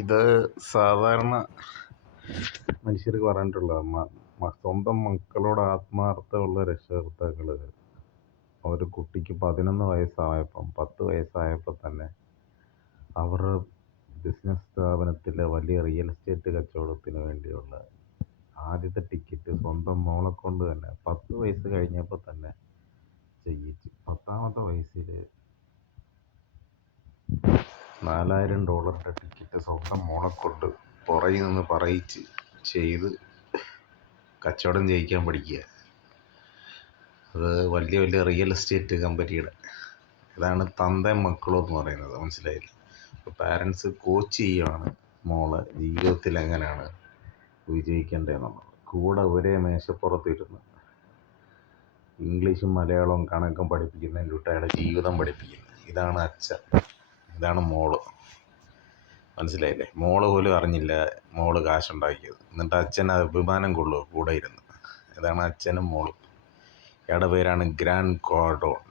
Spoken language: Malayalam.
ഇത് സാധാരണ മനുഷ്യർക്ക് പറഞ്ഞിട്ടുള്ള സ്വന്തം മക്കളോട് ആത്മാർത്ഥമുള്ള രക്ഷകർത്താക്കൾ ഒരു കുട്ടിക്ക് പതിനൊന്ന് വയസ്സായപ്പം പത്ത് വയസ്സായപ്പോൾ തന്നെ അവരുടെ ബിസിനസ് സ്ഥാപനത്തിലെ വലിയ റിയൽ എസ്റ്റേറ്റ് കച്ചവടത്തിന് വേണ്ടിയുള്ള ആദ്യത്തെ ടിക്കറ്റ് സ്വന്തം മോളെ കൊണ്ട് തന്നെ പത്ത് വയസ്സ് കഴിഞ്ഞപ്പോൾ തന്നെ ചെയ്യിച്ചു. പത്താമത്തെ വയസ്സിൽ നാലായിരം ഡോളറിന്റെ ടിക്കറ്റ് സ്വന്തം മോളെ കൊണ്ട് പുറകിൽ നിന്ന് പറയിച്ച് ചെയ്ത് കച്ചവടം ചെയ്യിക്കാൻ പഠിക്കുക. അത് വലിയ വലിയ റിയൽ എസ്റ്റേറ്റ് കമ്പനിയുടെ ഇതാണ് തന്തയും മക്കളും എന്ന് പറയുന്നത്. മനസ്സിലായില്ല? അപ്പോൾ പാരൻസ് കോച്ച് ചെയ്യുകയാണ് മോളെ ജീവിതത്തിൽ എങ്ങനെയാണ് വിജയിക്കേണ്ടതെന്നുള്ളത്. കൂടെ ഒരേ മേശപ്പുറത്തിരുന്ന് ഇംഗ്ലീഷും മലയാളവും കണക്കും പഠിപ്പിക്കുന്നതിന്റെ കുട്ടിയുടെ ജീവിതം പഠിപ്പിക്കുന്നത്. ഇതാണ് അച്ഛൻ. ഇതാണ് മോൾ. മനസ്സിലായില്ലേ? മോൾ പോലും അറിഞ്ഞില്ല മോൾ കാശുണ്ടാക്കിയത്. എന്നിട്ട് അച്ഛൻ അഭിമാനം കൊള്ളു കൂടെ ഇരുന്ന്. ഇതാണ് അച്ഛനും മോളും. ഇയാളുടെ പേരാണ് ഗ്രാൻഡ് കോർഡോൺ.